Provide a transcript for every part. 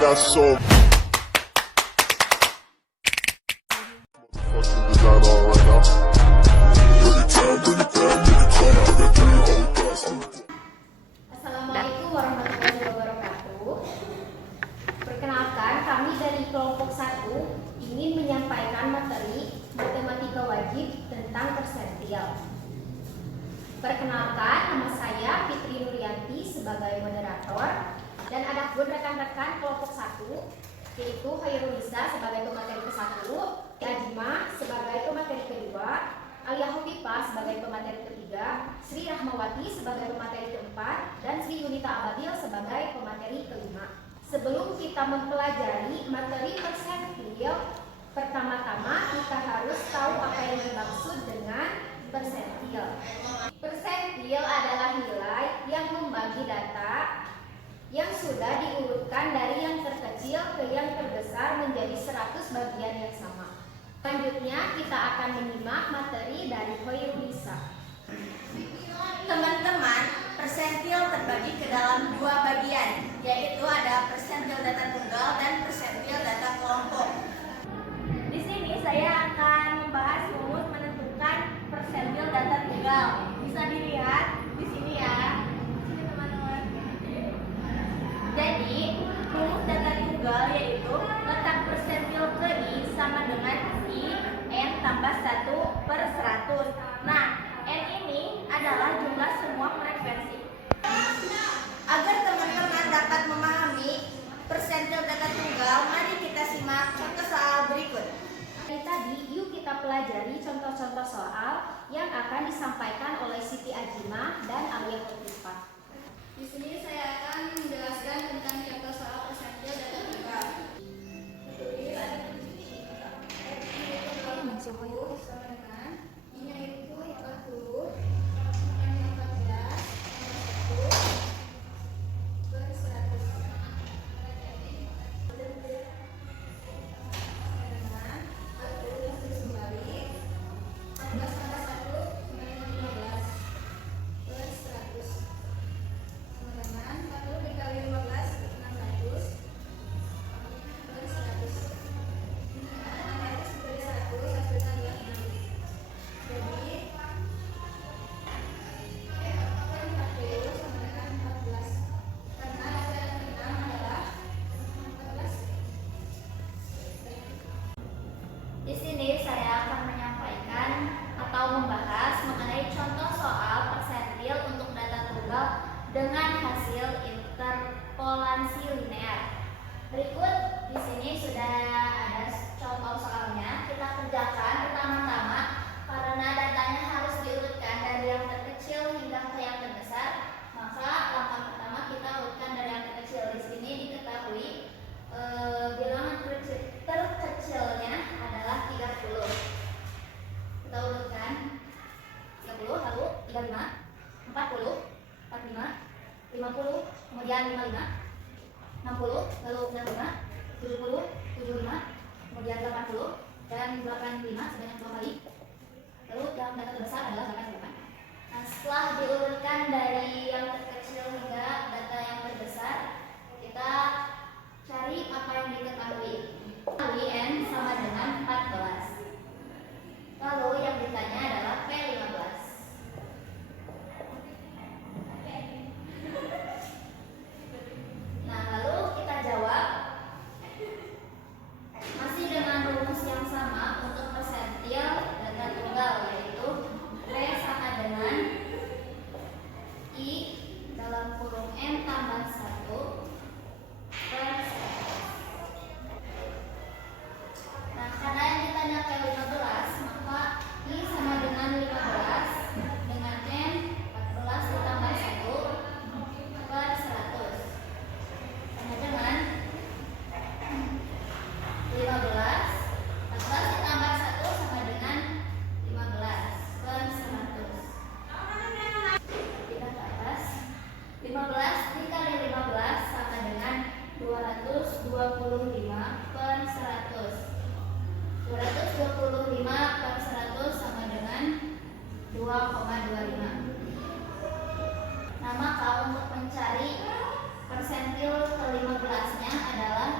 got so fucking design on right now. Bring it down, bring it down, bring it down. I got 3 whole thoughts. Assalamualaikum warahmatullahi wabarakatuh. Perkenalkan, kami dari kelompok 1 ingin menyampaikan materi matematika wajib tentang persentil. Perkenalkan, nama saya Fitri Nurianti sebagai moderator dan ada pun rekan-rekan kelompok 1 yaitu Hoirunisa sebagai pemateri ke-1, Ajima sebagai pemateri kedua, Alia Hopipa sebagai pemateri ketiga, Sri Rahmawati sebagai pemateri keempat, dan Sri Yunita Abadil sebagai pemateri kelima. Sebelum kita mempelajari materi persentil, pertama-tama kita harus tahu apa yang dimaksud dengan persentil. Persentil adalah nilai yang membagi data yang sudah diurutkan dari yang terkecil ke yang terbesar menjadi 100 bagian yang sama. Selanjutnya kita akan menyimak materi dari Hoirunisa. Teman-teman, persentil terbagi ke dalam 2 bagian, yaitu ada persentil data tunggal dan persentil data kelompok. Di sini saya akan membahas rumus menentukan persentil data tunggal. Bisa dilihat di sini ya. Sini teman-teman. Jadi, rumus data tunggal yaitu letak persentil ke I sama dengan I N tambah 1/100. Nah, N ini adalah jumlah semua frekuensi. Agar teman-teman dapat memahami persentil data tunggal, mari kita simak contoh soal berikut. Dari tadi, yuk kita pelajari contoh-contoh soal yang akan disampaikan oleh Siti Ajima dan Alia Hopipa. Di sini saya akan menjelaskan tentang contoh soal persentil data tunggal. Ini itu 40, makanya 14, 1/100. Di sini saya akan menyampaikan atau membahas mengenai contoh soal persentil untuk data tunggal dengan hasil interpolasi linear. Berikut di sini sudah ada contoh soalnya. Kita kerjakan pertama-tama karena datanya harus diurutkan dari yang terkecil hingga ke yang terbesar. Maka langkah pertama kita urutkan dari yang terkecil. Di sini diketahui bilangan terkecilnya adalah 30. Kita urutkan 30, lalu 35, 40, 45, 50, kemudian 55, 60, lalu 65, 70, 75, kemudian 80, dan 85 sebanyak 2 kali. Lalu yang data terbesar adalah 88. Nah, setelah diurutkan dari yang terkecil hingga data yang terbesar, kita cari apa yang diketahui. Kali N sama dengan 14. Lalu yang ditanya adalah P15. Nah, lalu kita jawab masih dengan rumus yang sama untuk persentil data tunggal, yaitu P sama dengan I dalam kurung N tambah 1/100. Nah, karena yang ditanya P15, maka I sama dengan 15 dengan N 14 ditambah 1/100 sama dengan 15. 14 ditambah 1 sama dengan 15/100. Kita ke atas. 15 dikali 15 sama dengan 225/100. 225/100 sama dengan 2,25. Nah, maka untuk mencari persentil ke-15-nya adalah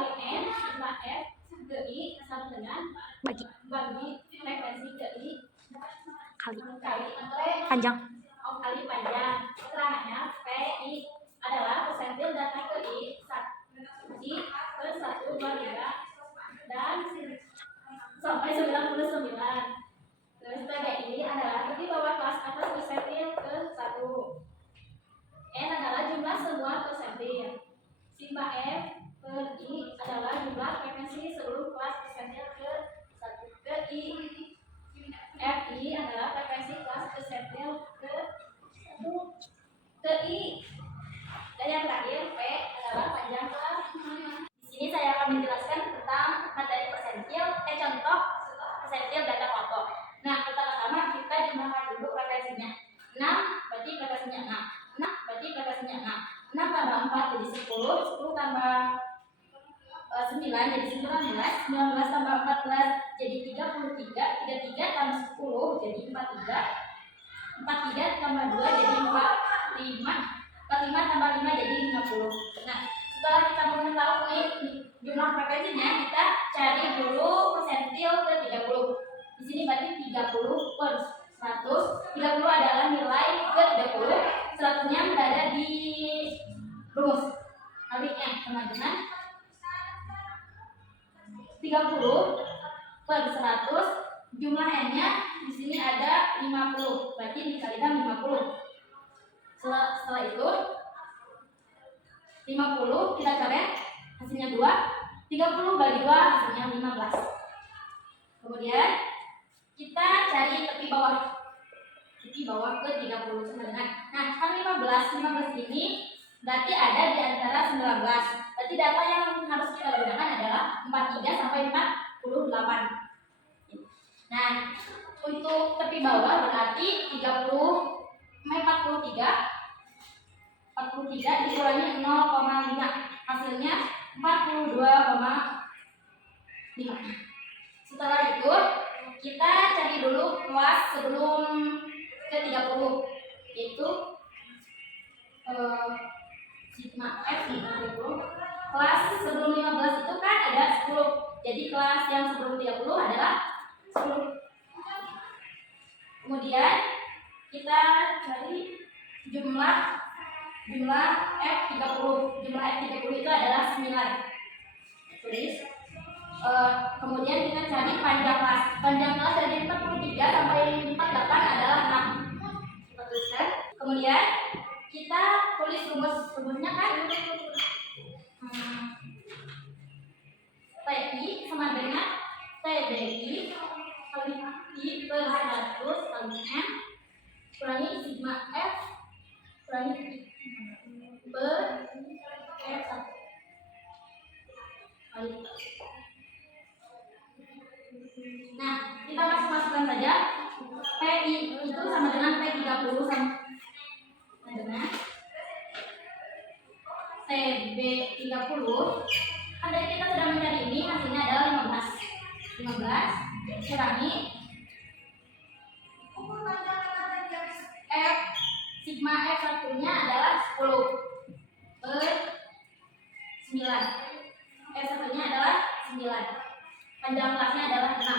kali N sigma F ke I sama dengan bagi frekuensi ke I kali panjang. Kali panjang. Keterangannya PI adalah persentil data ke I per 1, 2, 3 dan sampai 99. Terus PGI adalah tepi bawah kelas atas persentil ke 1. N adalah jumlah semua persentil. Sigma F per I adalah jumlah frekuensi seluruh kelas persentil ke 1 ke I. FI adalah frekuensi kelas persentil ke 1 ke I. Dan yang terakhir P adalah panjang kelas. Di sini saya akan menjelaskan tentang materi persentil, contoh persentil data kelompok. Nah, pertama-tama kita jumlahkan dulu frekuensinya. 6 berarti frekuensinya 6. 6 berarti frekuensinya 6. 6 tambah 4 jadi 10. 10 tambah 9 jadi 19. 19 tambah 14 jadi 33. 33 tambah 10 jadi 43. 43 tambah 2 jadi 45. 45 tambah 5 jadi 50. Nah, setelah kita mengetahui jumlah frekuensinya, kita cari dulu persentil ke 30. Di sini berarti 30 per 100. 30 adalah nilai ke 30. 100-nya berada di rumus. Kali N sama dengan 30 per 100. Jumlah N-nya di sini ada 50. Berarti dikalikan 50. Setelah itu 50 kita coret hasilnya 2. 30 bagi 2 hasilnya 15. Kemudian kita cari tepi bawah ke 30 sama dengan, nah kan 15 ini berarti ada di antara 19. Berarti data yang harus kita gunakan adalah 43 sampai 48. Nah, untuk tepi bawah berarti 43 dikurangi 0,5 hasilnya 42,5. Setelah itu kita cari dulu kelas sebelum ke 30, yaitu sigma F sigma 30. Kelas sebelum 15 itu kan ada 10. Jadi kelas yang sebelum 30 adalah 10. Kemudian kita cari jumlah F30. Jumlah F30 itu adalah 9. Tulis. Kemudian kita cari panjang kelas. Panjang kelas dari 43 sampai 48 adalah 6. Kita tuliskan. Kemudian kita tulis rumusnya kan. TI sama dengan TBI kali I per 100 kali N kurangi sigma F kurangi I per F1 kali. Nah, kita masukkan saja. PI itu sama dengan P30 sama dengan TB30. Ada kita sudah mencari ini, hasilnya adalah 15 kurangi F sigma F1 nya adalah 10 per 9. F1 nya adalah 9. Panjang kelasnya adalah 6.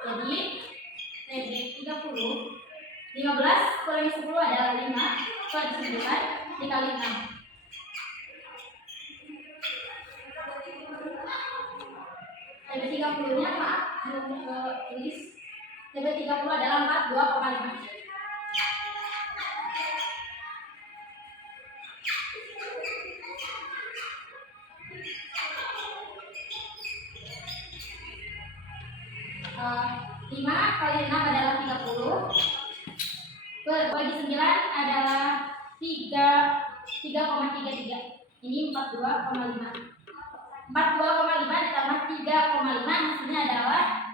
Jadi TB30 15 kurangi 10 adalah 5 per 9 dikali 6. TB30 nya maaf belum tulis. TB30 adalah 42,5. Lima kali 6 adalah 30. Bagi 9 adalah 3,33. Ini 42,5. 42,5 ditambah 3,5 hasilnya adalah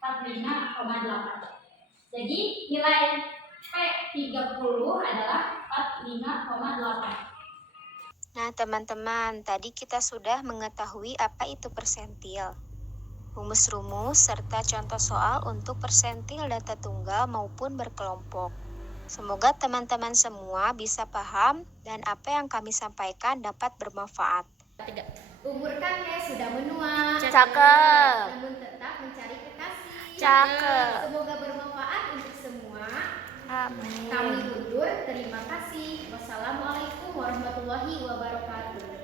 45,8. Jadi nilai P30 adalah 45,8. Nah, teman-teman, tadi kita sudah mengetahui apa itu persentil, rumus-rumus, serta contoh soal untuk persentil data tunggal maupun berkelompok. Semoga teman-teman semua bisa paham dan apa yang kami sampaikan dapat bermanfaat. Umur kakek sudah menua, Cakep. namun tetap mencari kekasih. Cakep. Semoga bermanfaat untuk semua. Amin. Kami undur, terima kasih. Wassalamualaikum warahmatullahi wabarakatuh.